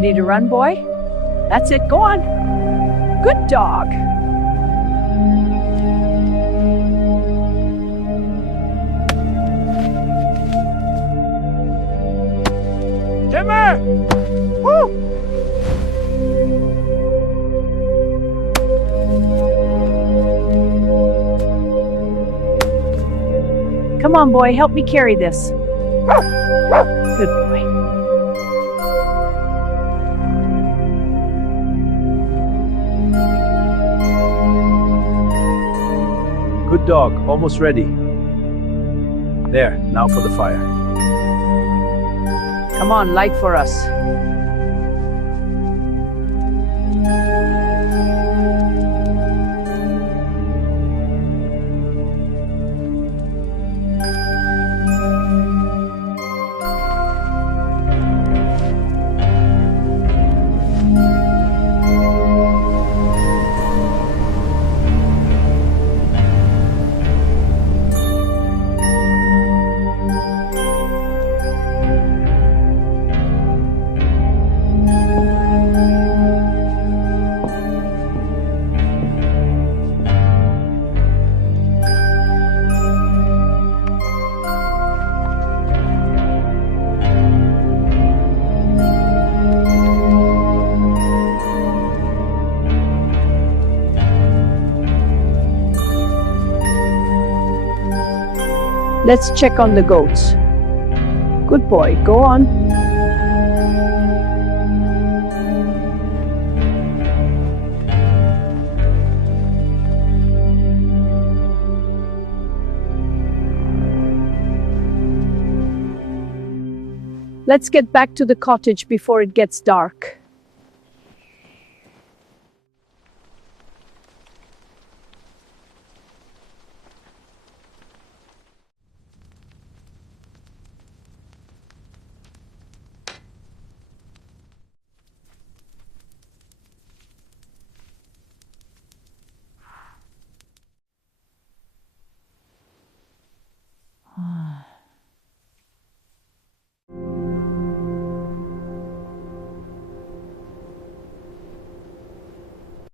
Ready to run, boy? That's it, go on. Good dog. Timber! Woo! Come on, boy, help me carry this. Good boy. Good dog, almost ready. There, now for the fire. Come on, light for us. Let's check on the goats. Good boy, go on. Let's get back to the cottage before it gets dark.